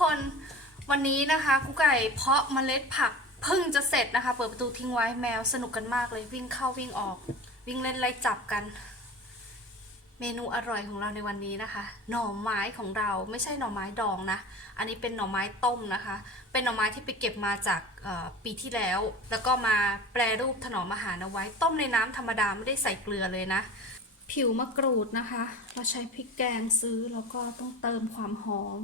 คนวันนี้นะคะกุ๊กไก่เพาะเมล็ดผักเพิ่งจะเสร็จนะคะ เปิดประตูทิ้งไว้แมวสนุกกันมากเลยวิ่งเข้าวิ่งออก วิ่งเล่นไล่จับกัน เมนูอร่อยของเราในวันนี้นะคะ หน่อไม้ของเราไม่ใช่หน่อไม้ดองนะ อันนี้เป็นหน่อไม้ต้มนะคะ เป็นหน่อไม้ที่ไปเก็บมาจากปีที่แล้ว แล้วก็มาแปรรูปถนอมอาหารเอาไว้ ต้มในน้ำธรรมดาไม่ได้ใส่เกลือเลยนะ ผิวมะกรูดนะคะ เราใช้พริกแกงซื้อแล้วก็ต้องเติมความหอม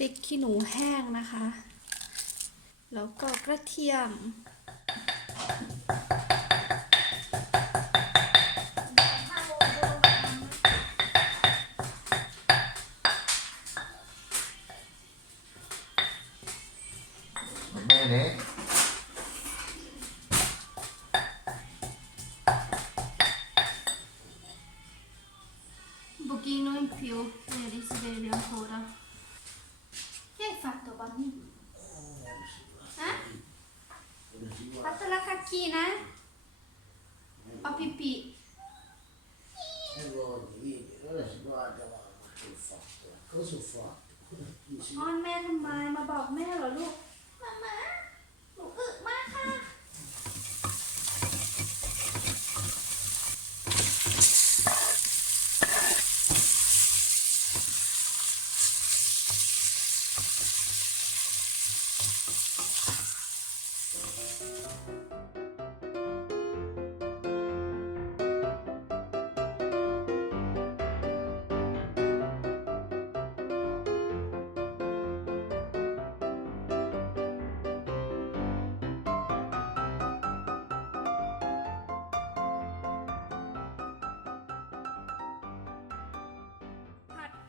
พริกขี้หนูแห้งนะคะ แล้วก็กระเทียม bene? Hai fatto, Bonnie? Eh? Fatto la cacchina? O pipì? E guarda, vedi, ora si guarda, guarda che ho fatto. Cosa ho fatto? Dici, อ้อนแม่ทำไมมาบอกแม่เหรอลูกมามา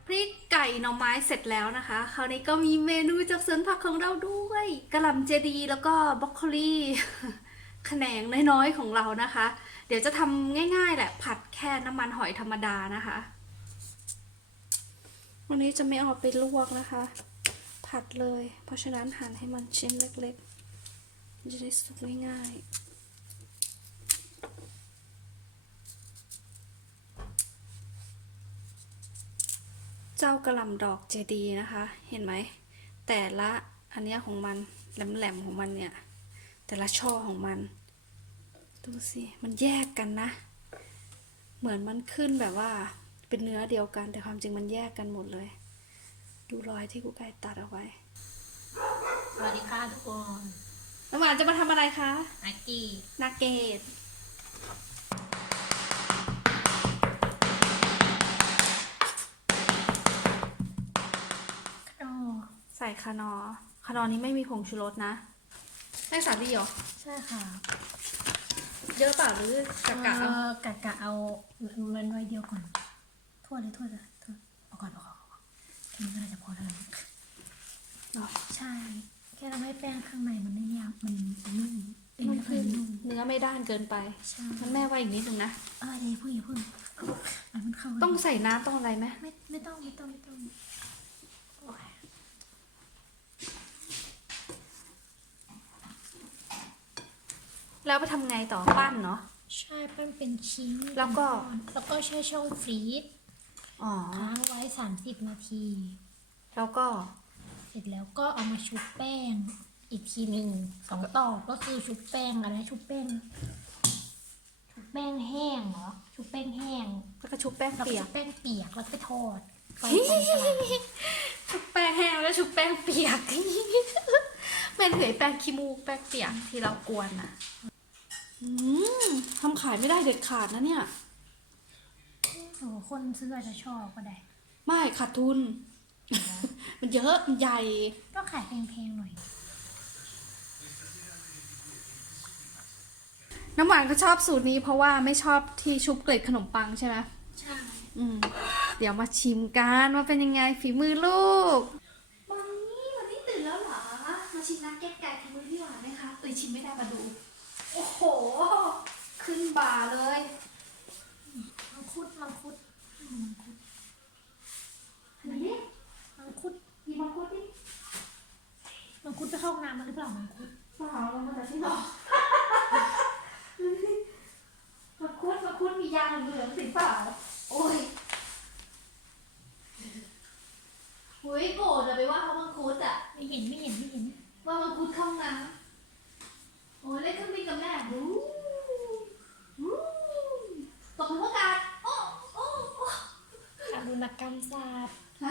พริกไก่หน่อไม้เสร็จแล้วนะคะ คราวนี้ก็มีเมนูจากสวนผักของเราด้วยกระหล่ำเจดีแล้วก็บรอกโคลีแขนงน้อยๆของเรานะคะ เดี๋ยวจะทำง่ายๆแหละผัดแค่น้ำมันหอยธรรมดานะคะ วันนี้จะไม่เอาไปลวกนะคะ ผัดเลย เพราะฉะนั้นหั่นให้มันชิ้นเล็กๆจะได้สุกง่ายๆ เจ้ากระหล่ำดอกเจดีนะคะ เห็นไหม แต่ละอันเนี้ยของมันแหลมๆของมันเนี่ย แต่ละช่อของมัน ดูสิ มันแยกกันนะ เหมือนมันขึ้นแบบว่าเป็นเนื้อเดียวกัน แต่ความจริงมันแยกกันหมดเลย ดูรอยที่กูไก่ตัดเอาไว้ สวัสดีค่ะทุกคนน้ำหวานจะมาทำอะไรคะอากี้นาเกต คานอร์คานอร์นี้ไม่มีผงชูรสนะไม่สาลี่เหรอ ใช่ค่ะเยอะเปล่าหรือกะกะเอาเออกะกะเอามันไว้เดียวก่อนทั่วเลยทั่วเลยทั่วเอาก่อนเอาก่อนเอาก่อนแค่นี้ก็น่าจะพอแล้วนะเนาะใช่ แค่เราให้แป้งข้างในมันไม่เนี่ยมันนุ่มเอ็นมันไม่ค่คือยอนุ่มเนื้อไม่ด้านเกินไปใช่มันแม่ว่าอีกนิดนึงนะเออเดี๋ยวพึ่งอย่าพึ่งอันมันเข้าต้องใส่น้ำต้องอะไรไหมไม่ไม่ต้องไม่ต้องไม่ต้องโอ้ย แล้วไปทำไงต่อปั้นเนาะ ใช่แป้งเป็นชิ้นแล้วก็แล้วก็ใช้ช่องฟรีซอ๋อ ค้างไว้สามสิบนาที แล้วก็ เสร็จแล้วก็เอามาชุบแป้ง อีกทีหนึ่งสองต่อก็คือชุบแป้งอะไรชุบแป้งชุบแป้งแห้งเหรอชุบแป้งแห้งแล้วก็ชุบแป้งแล้วก็เปียชุกบแป้งเปียกแล้วก็ไปทอดไฟปานกลางชุบแป้งแห้งแล้วชุบแป้งเปียกแม่เหนื่อยแป้งขี้มูกแป้งเปียกที่เรากวนอะอืม ทำขายไม่ได้เด็ดขาดนะเนี่ยโอ้โหคนซื้ออาจจะชอบก็ได้ ไม่ขาดทุน มันเยอะ มันใหญ่ ก็ขายแพงๆหน่อย น้ำหวานก็ชอบสูตรนี้เพราะว่าไม่ชอบที่ชุบเกล็ดขนมปังใช่ไหมใช่อืมเดี๋ยวมาชิมกันว่าเป็นยังไงฝีมือลูก โอ้โห ขึ้นบ่าเลยมังคุดมังคุดมังคุดไหนเนี่ยมังคุดมีมังคุดดิมังคุดไปเข้าห้องน้ำมาหรือเปล่ามังคุดเปล่าลงมาจากที่นอนมังคุดมังคุดมียางเหลืองสิเปล่าโอ้ยหุยโกรธอะไปว่าเขามังคุท่องน้ำโอ้ยเล่นเครื่องบินกับแม่วู้วู้ตกหลุมอากาศโอ้โอ้โอ้ ทารุณกรรมศาสตร์ ฮ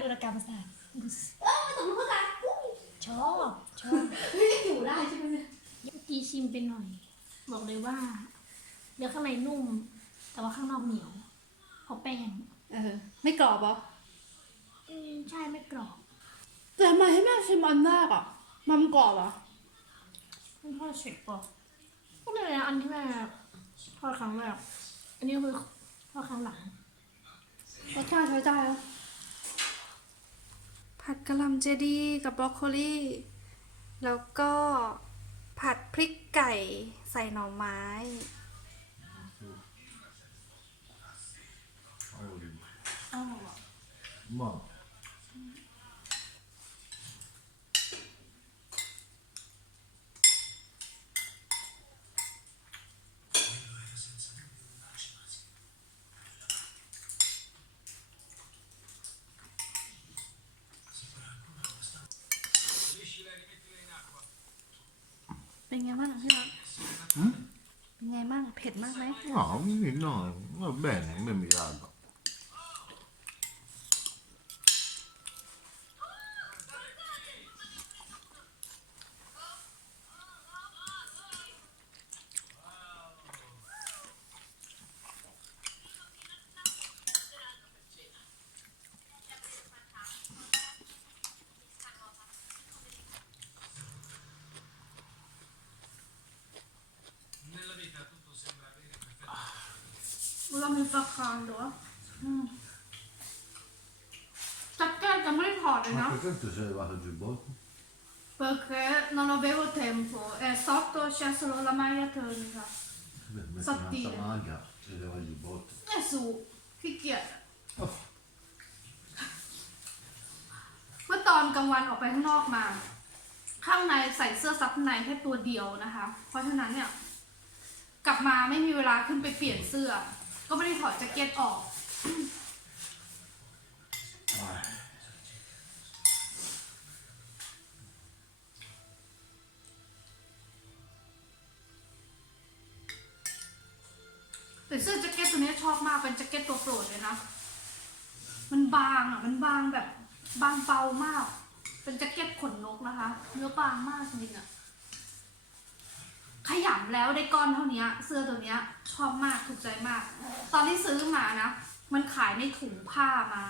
ะทารุณกรรมศาสตร์เอ้ยตกหลุมอากาศอู้ชอบชอบเฮ้ยอยู่ได้ใช่ไหมเนี่ยเมื่อกี้ชิมไปหน่อย บอกเลยว่าเนื้อข้างในนุ่ม แต่ว่าข้างนอกเหนียวเพราะแป้งเออ ไม่กรอบเหรออืมใช่ไม่กรอบ แต่ทำไมให้แม่ชิมอันแรกอะ มันกรอบเหรอมันทอดเสร็จกรอบก็เลยนะอันที่แม่ทอดครั้งแรกอันนี้คือทอดครั้งหลังรสชาติใช้ได้แล้ว ผัดกะหล่ำเจดีกับบรอกโคลีแล้วก็ผัดพริกไก่ใส่หน่อไม้อ้าว เป็นไงบ้างพี่รักเป็นไงบ้างเผ็ดมากไหม Ja, men no, va bene, non mi garda. เรามีปลาคางด้วยจักแก้ จะไม่ได้ถอดเลย Ma นะ perché ti sei levato il giubbotto? perché non avevo tempo è sotto c'è solo la maglia tonica Beh, metti Sottile. un'altra maglia e leva il giubbotto. แม่สูขี้เกียจ Oh. เมื่อตอนกลางวันออกไปข้างนอกมา ข้างในใส่เสื้อซับในแค่ตัวเดียวนะคะ เพราะฉะนั้นเนี่ย กลับมาไม่มีเวลาขึ้นไปเปลี่ยนเสื้อ ก็ไม่ได้ถอดแจ็คเก็ตออก แต่เสื้อแจ็คเก็ตตัวนี้ชอบมากเป็นแจ็คเก็ตตัวโปรดเลยนะ มันบางอะ มันบางแบบบางเบามาก เป็นแจ็คเก็ตขนนกนะคะ เนื้อบางมากจริงอะ ขยำแล้วได้ก้อนเท่านี้เสื้อตัวเนี้ยชอบมากถูกใจมาก ตอนที่ซื้อมานะ มันขายในถุงผ้ามา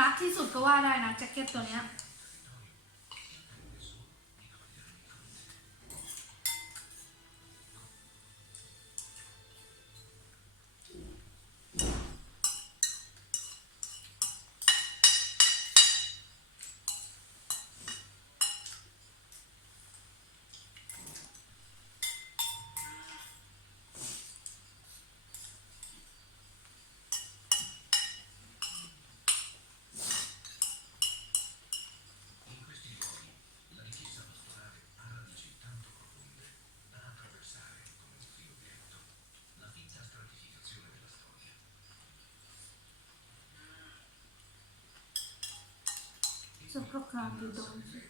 รักที่สุดก็ว่าได้นะแจ็คเก็ตตัวเนี้ย Руками довгі.